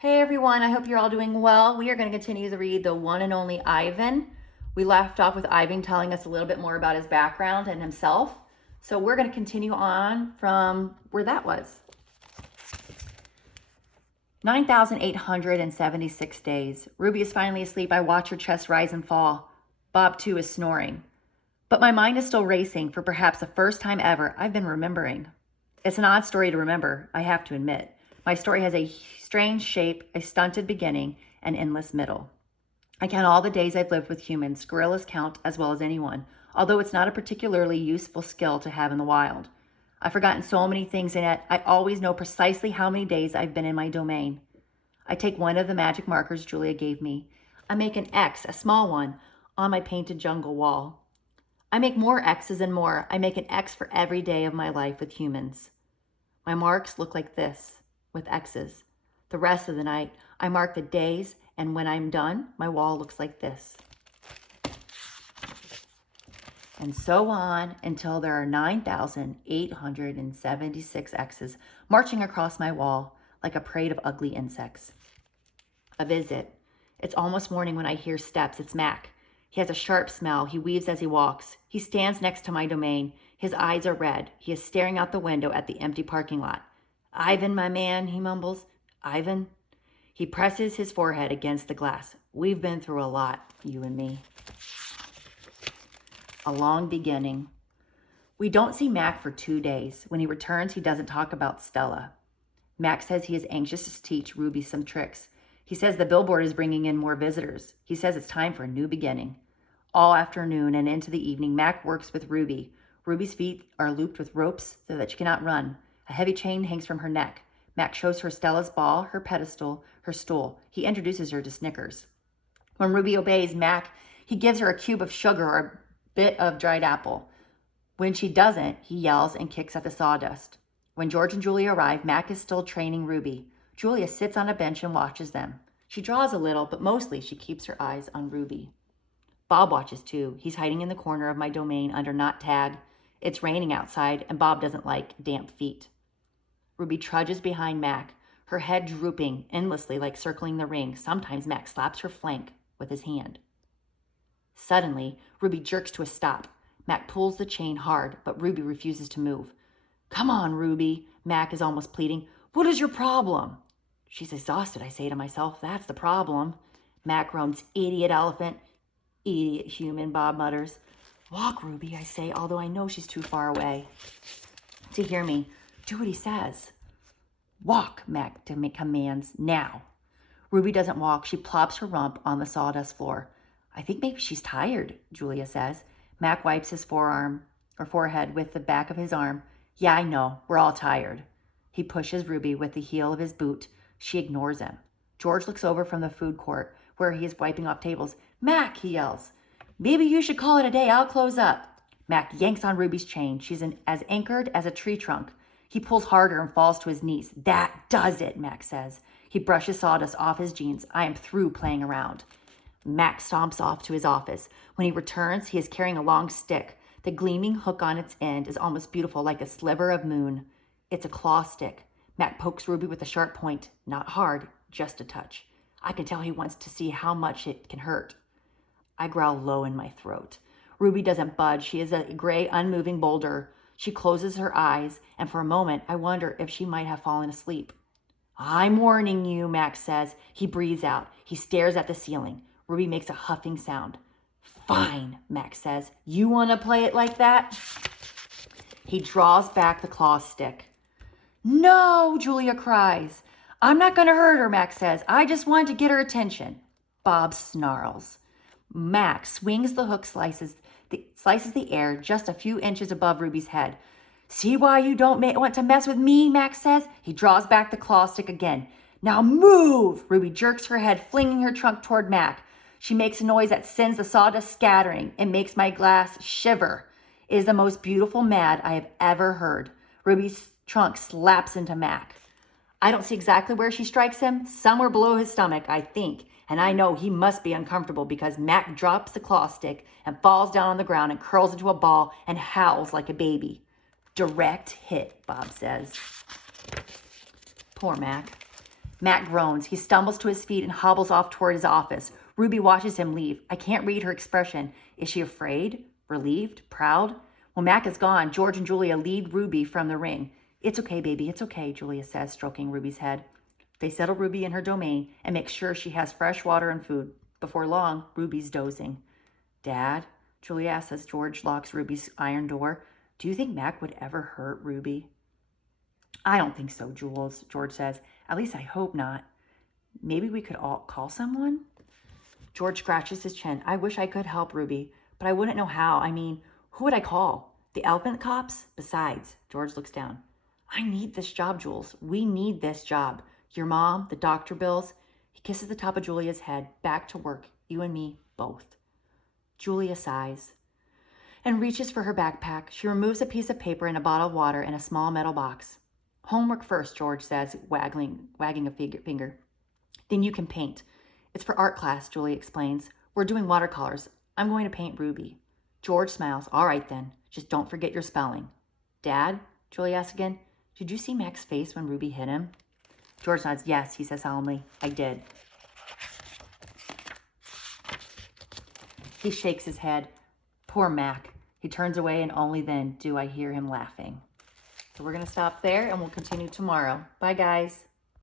Hey everyone, I hope you're all doing well. We are going to continue to read The One and Only Ivan. We left off with Ivan telling us a little bit more about his background and himself. So we're going to continue on from where that was. 9,876 days. Ruby is finally asleep. I watch her chest rise and fall. Bob, too, is snoring. But my mind is still racing for perhaps the first time ever I've been remembering. It's an odd story to remember, I have to admit. My story has a strange shape, a stunted beginning, and endless middle. I count all the days I've lived with humans. Gorillas count as well as anyone, although it's not a particularly useful skill to have in the wild. I've forgotten so many things, and yet I always know precisely how many days I've been in my domain. I take one of the magic markers Julia gave me. I make an X, a small one, on my painted jungle wall. I make more X's and more. I make an X for every day of my life with humans. My marks look like this, with X's. The rest of the night, I mark the days, and when I'm done, my wall looks like this. And so on until there are 9,876 X's marching across my wall like a parade of ugly insects. A visit. It's almost morning when I hear steps. It's Mac. He has a sharp smell. He weaves as he walks. He stands next to my domain. His eyes are red. He is staring out the window at the empty parking lot. "Ivan, my man," he mumbles. "Ivan?" He presses his forehead against the glass. "We've been through a lot, you and me." A long beginning. We don't see Mac for 2 days. When he returns, he doesn't talk about Stella. Mac says he is anxious to teach Ruby some tricks. He says the billboard is bringing in more visitors. He says it's time for a new beginning. All afternoon and into the evening, Mac works with Ruby. Ruby's feet are looped with ropes so that she cannot run. A heavy chain hangs from her neck. Mac shows her Stella's ball, her pedestal, her stool. He introduces her to Snickers. When Ruby obeys Mac, he gives her a cube of sugar or a bit of dried apple. When she doesn't, he yells and kicks at the sawdust. When George and Julia arrive, Mac is still training Ruby. Julia sits on a bench and watches them. She draws a little, but mostly she keeps her eyes on Ruby. Bob watches too. He's hiding in the corner of my domain under knot tag. It's raining outside, and Bob doesn't like damp feet. Ruby trudges behind Mac, her head drooping endlessly like circling the ring. Sometimes Mac slaps her flank with his hand. Suddenly, Ruby jerks to a stop. Mac pulls the chain hard, but Ruby refuses to move. "Come on, Ruby," Mac is almost pleading. "What is your problem?" "She's exhausted," I say to myself. "That's the problem." Mac groans. "Idiot elephant." "Idiot human," Bob mutters. "Walk, Ruby," I say, although I know she's too far away to hear me. "Do what he says." "Walk," Mac commands. "Now." Ruby doesn't walk. She plops her rump on the sawdust floor. "I think maybe she's tired," Julia says. Mac wipes his forehead with the back of his arm. "Yeah, I know. We're all tired." He pushes Ruby with the heel of his boot. She ignores him. George looks over from the food court where he is wiping off tables. "Mac," he yells. "Maybe you should call it a day. I'll close up." Mac yanks on Ruby's chain. She's as anchored as a tree trunk. He pulls harder and falls to his knees. "That does it," Mac says. He brushes sawdust off his jeans. "I am through playing around." Mac stomps off to his office. When he returns, he is carrying a long stick. The gleaming hook on its end is almost beautiful, like a sliver of moon. It's a claw stick. Mac pokes Ruby with a sharp point. Not hard, just a touch. I can tell he wants to see how much it can hurt. I growl low in my throat. Ruby doesn't budge. She is a gray, unmoving boulder. She closes her eyes, and for a moment, I wonder if she might have fallen asleep. "I'm warning you," Mac says. He breathes out. He stares at the ceiling. Ruby makes a huffing sound. "Fine," Mac says. "You want to play it like that?" He draws back the claw stick. "No," Julia cries. "I'm not going to hurt her," Mac says. "I just wanted to get her attention." Bob snarls. Mac swings the hook, slices the air just a few inches above Ruby's head. "See why you don't want to mess with me?" Mac says. He draws back the claw stick again. "Now move!" Ruby jerks her head, flinging her trunk toward Mac. She makes a noise that sends the sawdust scattering. It makes my glass shiver. It is the most beautiful mad I have ever heard. Ruby's trunk slaps into Mac. I don't see exactly where she strikes him. Somewhere below his stomach, I think. And I know he must be uncomfortable because Mac drops the claw stick and falls down on the ground and curls into a ball and howls like a baby. "Direct hit," Bob says. Poor Mac. Mac groans. He stumbles to his feet and hobbles off toward his office. Ruby watches him leave. I can't read her expression. Is she afraid? Relieved? Proud? When Mac is gone, George and Julia lead Ruby from the ring. It's okay, baby. It's okay, Julia says, stroking Ruby's head. They settle Ruby in her domain and make sure she has fresh water and food. Before long, Ruby's dozing. Dad, Julia asks as George locks Ruby's iron door, do you think Mac would ever hurt Ruby? I don't think so, Jules, George says. At least I hope not. Maybe we could all call someone? George scratches his chin. I wish I could help Ruby, but I wouldn't know how. I mean, who would I call? The elephant cops? Besides, George looks down. I need this job, Jules. We need this job. Your mom, the doctor bills. He kisses the top of Julia's head. Back to work. You and me, both. Julia sighs and reaches for her backpack. She removes a piece of paper and a bottle of water and a small metal box. Homework first, George says, wagging a finger. Then you can paint. It's for art class, Julia explains. We're doing watercolors. I'm going to paint Ruby. George smiles. All right, then. Just don't forget your spelling. Dad, Julia asks again, did you see Mac's face when Ruby hit him? George nods. Yes, he says solemnly. I did. He shakes his head. Poor Mac. He turns away, and only then do I hear him laughing. So we're going to stop there, and we'll continue tomorrow. Bye, guys.